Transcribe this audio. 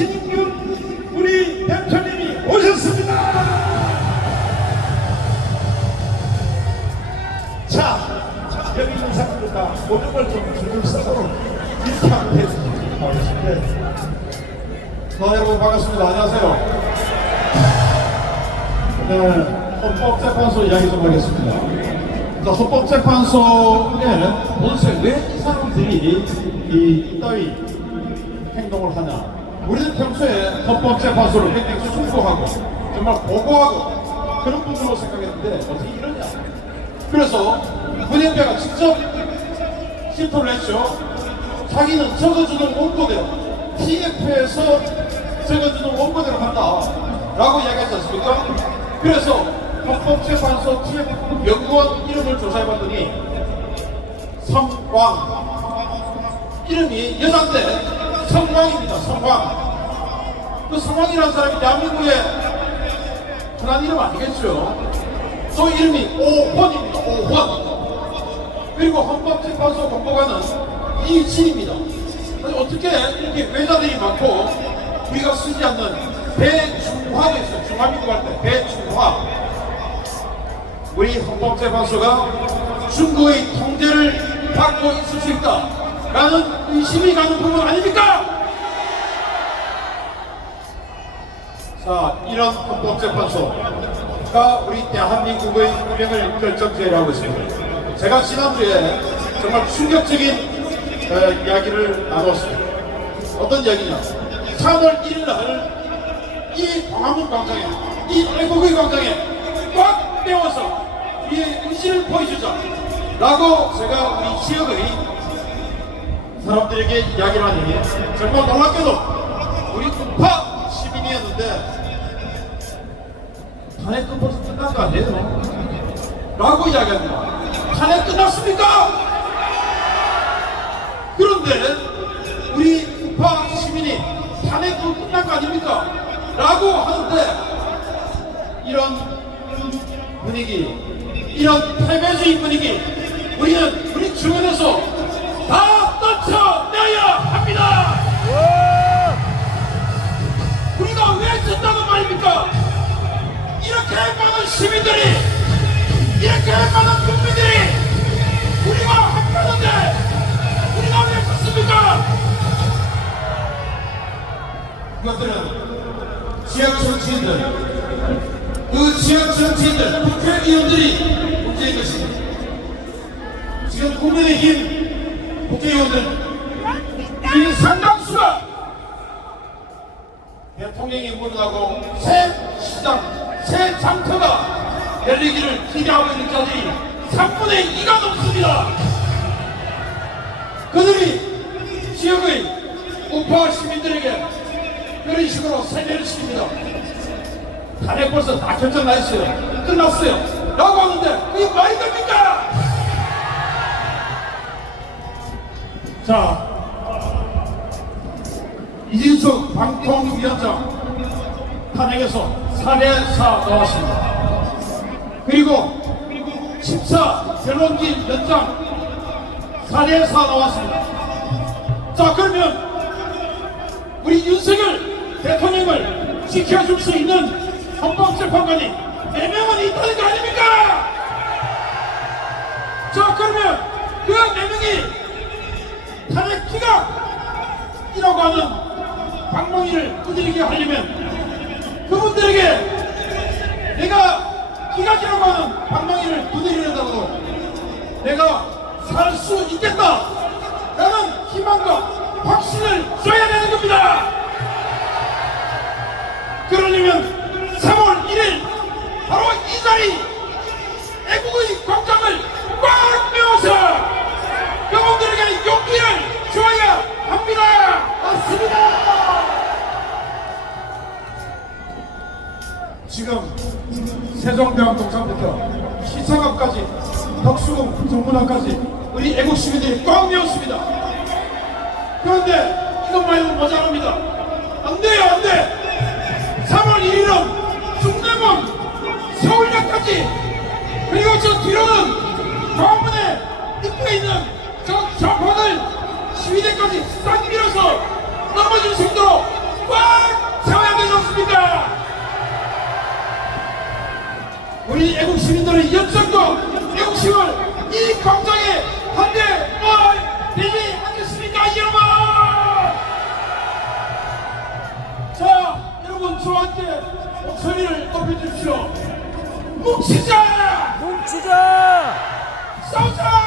김진균 우리 대표님이 오셨습니다. 자, 여기 있는 사람들과 모든 걸좀 줄줄서도록 인사해 주시기 바라겠습니다. 네, 여러분 반갑습니다. 안녕하세요. 네, 헌법재판소 이야기 좀 하겠습니다. 자, 헌법재판소에 도대체 왜이 사람들이 이 이 따위 행동을 하냐? 우리는 평소에 헌법 재판소를 굉장히 숭고하고 정말 보고하고 그런 분들로 생각했는데 어떻게 이러냐? 그래서 문현배가 직접 실토를 했죠. 자기는 적어주는 원고대로 TF에서 적어주는 원고대로 간다 라고 이야기했지 않습니까? 그래서 헌법재판소 TF 연구원 이름을 조사해봤더니 성광 이름이 여잔데 성광입니다 성광 그 성광이라는 사람이 대한민국의 흔한 이름 아니겠죠 저 이름이 오헌입니다 오헌 그리고 헌법재판소 공보관은 이진입니다. 어떻게 이렇게 외자들이 많고 우리가 쓰지 않는 배중화가 있어요. 중화민국 할 때 배중화. 우리 헌법재판소가 중국의 통제를 받고 있을 수 있다 라는 의심이 가는 부분 아닙니까? 자, 이런 헌법재판소가 우리 대한민국의 운명을 결정지으라고 있습니다. 제가 지난주에 정말 충격적인 어, 이야기를 나눴습니다. 어떤 이야기냐? 3월 1일 날이 광화문 광장에, 이 애국의 광장에 꽉 메워서 우리의 의지를 보여주자. 라고 제가 우리 지역의 사람들에게 이야기를 하니 정말 놀랍게도 우리 우파 시민이었는데 탄핵 끝부터 끝난 거 아니에요? 라고 이야기합니다. 탄핵 끝났습니까? 그런데 우리 우파 시민이 탄핵 도 끝난 거 아닙니까? 라고 하는데 이런 분위기, 이런 패배주의 분위기 우리는 우리 주변에서 다 국민들이 합하는데 우리가 왜 졌습니까? 이것들은 지역 정치인들 그 지역 정치인들 국회의원들이 문제인 것입니다. 지금 국민의힘 국회의원들 이 상당수가 대통령이 물러나고 새 시장, 새 장터가 열리기를 기대하고 있는 자들이 3분의 2가 넘습니다. 그들이 지역의 우파 시민들에게 그런 식으로 세뇌를 시킵니다. 탄핵 벌써 다 결정 나 있어요. 끝났어요. 라고 하는데 그게 말이 됩니까? 자, 이진숙 방통위원장 탄핵에서 살해사 나왔습니다. 그리고 14 변론기 연장 살해사 나왔습니다. 자 그러면 우리 윤석열 대통령을 지켜줄 수 있는 헌법재판관이 4명은 있다는 거 아닙니까? 자 그러면 그 4명이 탄핵 기각이라고 하는 방망이를 두드리게 하려면 그분들에게 내가 기각이라고 하는 방망이를 두드리려다가도 내가 살 수 있겠다 지금 세종대왕 동상부터 시상학까지 덕수궁 정문학까지 우리 애국 시민들이 꽉 메웠습니다. 그런데 이것만으로 모자랍니다. 안 돼요 안 돼! 3월 1일은 중대문 서울역까지 그리고 저 뒤로는 우리 애국 시민들의 열정과 애국심을 이 광장에 한대 내지 않겠습니까 여러분? 자 여러분 저한테 목소리를 높여주십시오. 뭉치자! 뭉치자! 싸우자!